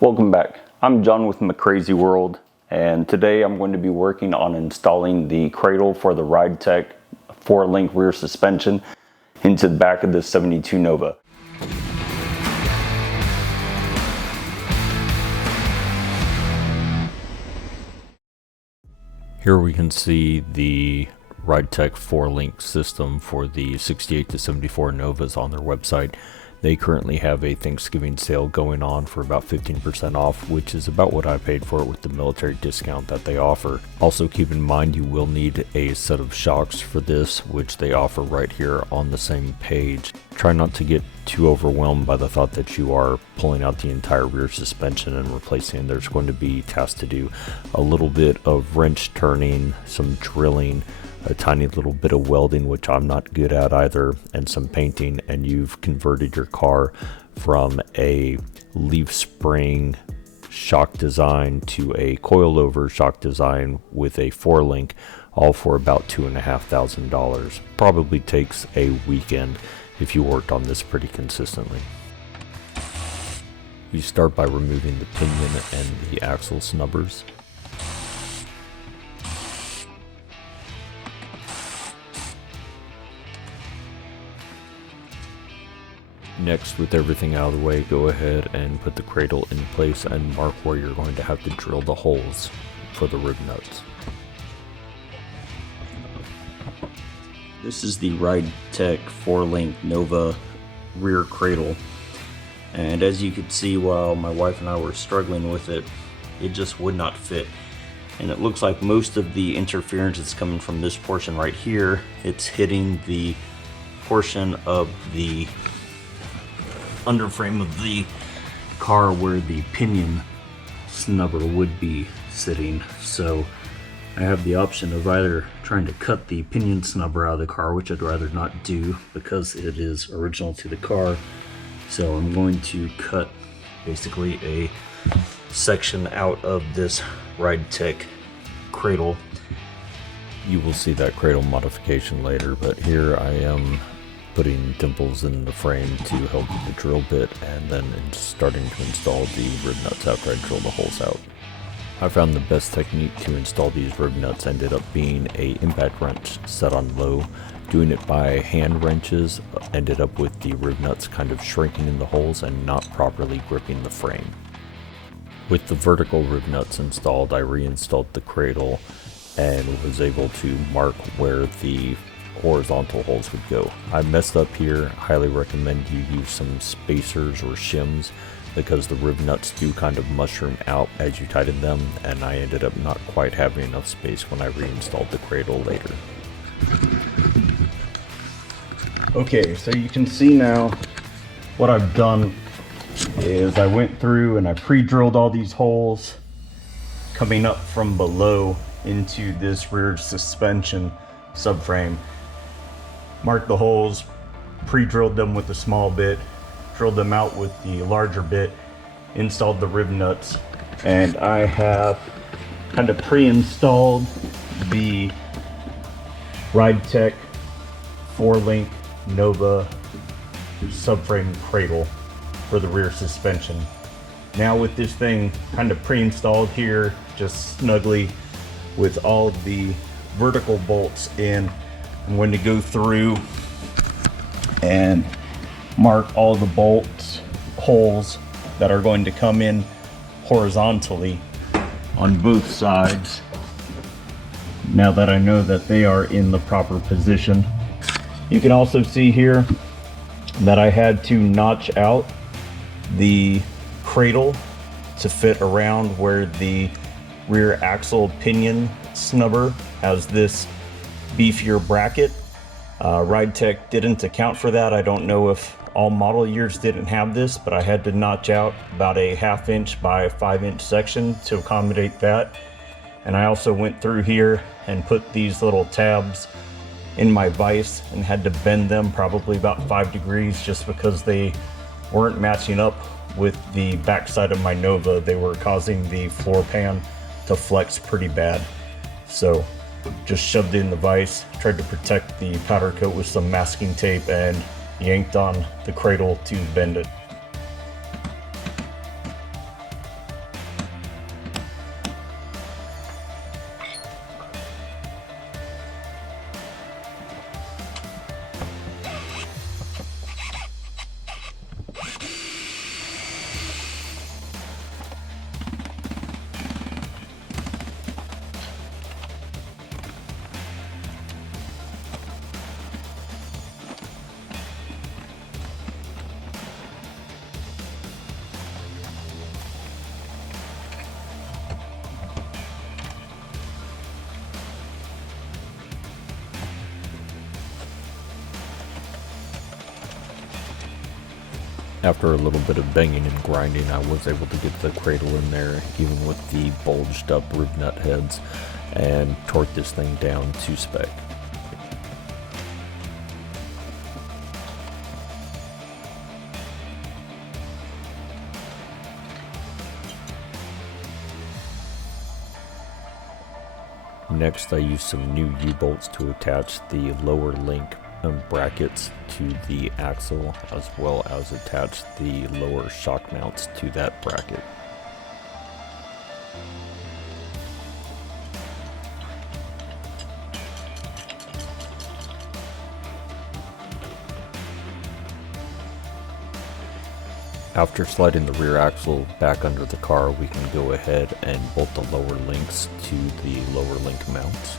Welcome back. I'm John with McCrazy World, and today I'm going to be working on installing the cradle for the Ridetech 4-link rear suspension into the back of the 72 Nova. Here we can see the Ridetech 4-link system for the 68 to 74 Novas on their website. They currently have a Thanksgiving sale going on for about 15% off, which is about what I paid for it with the military discount that they offer. Also keep in mind you will need a set of shocks for this, which they offer right here on the same page. Try not to get too overwhelmed by the thought that you are pulling out the entire rear suspension and replacing. There's going to be tasks to do, a little bit of wrench turning, some drilling, a tiny little bit of welding, which I'm not good at either, and some painting, and you've converted your car from a leaf spring shock design to a coilover shock design with a 4-link, all for about $2,500. Probably takes a weekend if you worked on this pretty consistently. You start by removing the pinion and the axle snubbers. Next, with everything out of the way, go ahead and put the cradle in place and mark where you're going to have to drill the holes for the rib nuts. This is the Ridetech 4-link Nova rear cradle, and as you could see while my wife and I were struggling with it, it just would not fit. And it looks like most of the interference is coming from this portion right here. It's hitting the portion of the underframe of the car where the pinion snubber would be sitting. So I have the option of either trying to cut the pinion snubber out of the car, which I'd rather not do because it is original to the car. So I'm going to cut basically a section out of this Ridetech cradle. You will see that cradle modification later, but here I am putting dimples in the frame to help with the drill bit, and then starting to install the rib nuts after I drill the holes out. I found the best technique to install these rib nuts ended up being a impact wrench set on low. Doing it by hand wrenches ended up with the rib nuts kind of shrinking in the holes and not properly gripping the frame. With the vertical rib nuts installed, I reinstalled the cradle and was able to mark where the horizontal holes would go. I messed up here. Highly recommend you use some spacers or shims because the rib nuts do kind of mushroom out as you tighten them, and I ended up not quite having enough space when I reinstalled the cradle later. Okay, so you can see now what I've done is I went through and I pre-drilled all these holes coming up from below into this rear suspension subframe. Marked the holes, pre-drilled them with the small bit, drilled them out with the larger bit, installed the rib nuts, and I have kind of pre-installed the Ridetech 4-link Nova subframe cradle for the rear suspension. Now with this thing kind of pre-installed here, just snugly with all the vertical bolts in, I'm going to go through and mark all the bolts holes that are going to come in horizontally on both sides, now that I know that they are in the proper position. You can also see here that I had to notch out the cradle to fit around where the rear axle pinion snubber has this beefier bracket. Ridetech didn't account for that. I don't know if all model years didn't have this, but I had to notch out about a 1/2 inch by 5 inch section to accommodate that. And I also went through here and put these little tabs in my vise and had to bend them probably about 5 degrees just because they weren't matching up with the backside of my Nova. They were causing the floor pan to flex pretty bad. So just shoved it in the vise, tried to protect the powder coat with some masking tape, and yanked on the cradle to bend it. After a little bit of banging and grinding, I was able to get the cradle in there, even with the bulged up rib nut heads, and torque this thing down to spec. Next, I used some new U-bolts to attach the lower link brackets to the axle, as well as attach the lower shock mounts to that bracket. After sliding the rear axle back under the car, we can go ahead and bolt the lower links to the lower link mounts.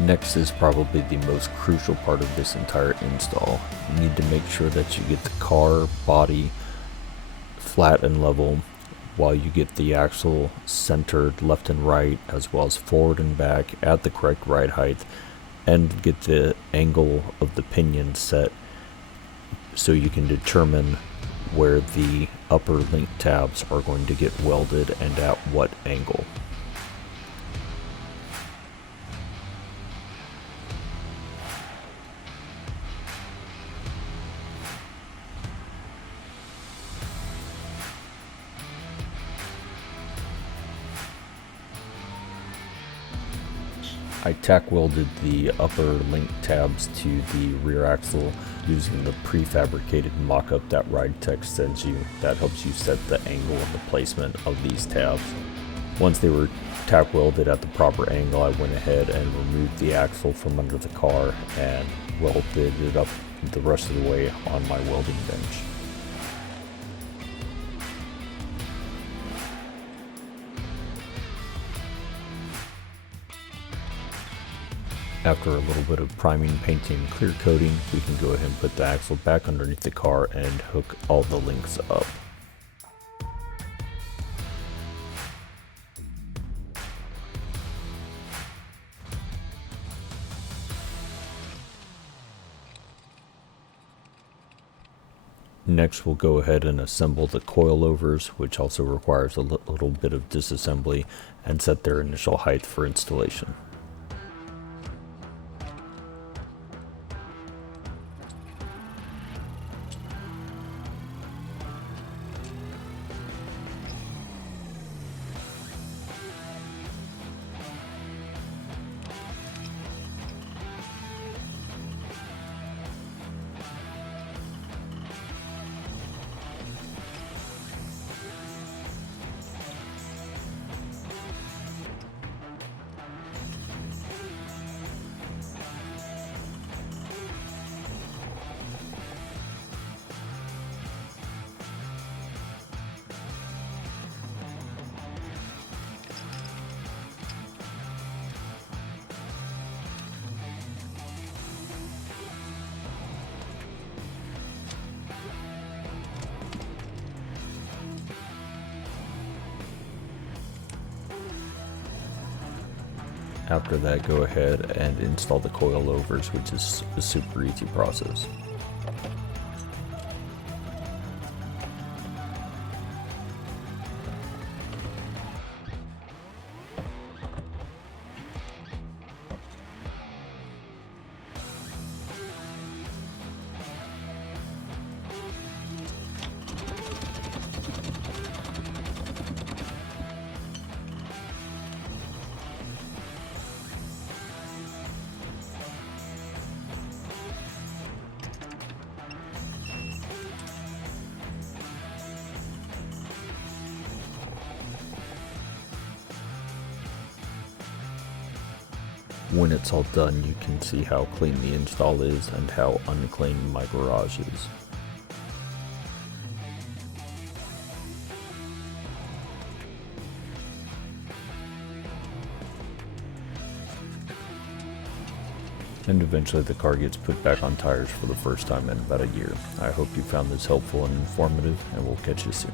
Next is probably the most crucial part of this entire install. You need to make sure that you get the car body flat and level, while you get the axle centered left and right, as well as forward and back at the correct ride height, and get the angle of the pinion set so you can determine where the upper link tabs are going to get welded and at what angle. I tack welded the upper link tabs to the rear axle using the prefabricated mock-up that Ridetech sends you. That helps you set the angle and the placement of these tabs. Once they were tack welded at the proper angle, I went ahead and removed the axle from under the car and welded it up the rest of the way on my welding bench. After a little bit of priming, painting, and clear coating, we can go ahead and put the axle back underneath the car and hook all the links up. Next, we'll go ahead and assemble the coilovers, which also requires a little bit of disassembly, and set their initial height for installation. After that, go ahead and install the coilovers, which is a super easy process. When it's all done, you can see how clean the install is and how unclean my garage is. And eventually the car gets put back on tires for the first time in about a year. I hope you found this helpful and informative, and we'll catch you soon.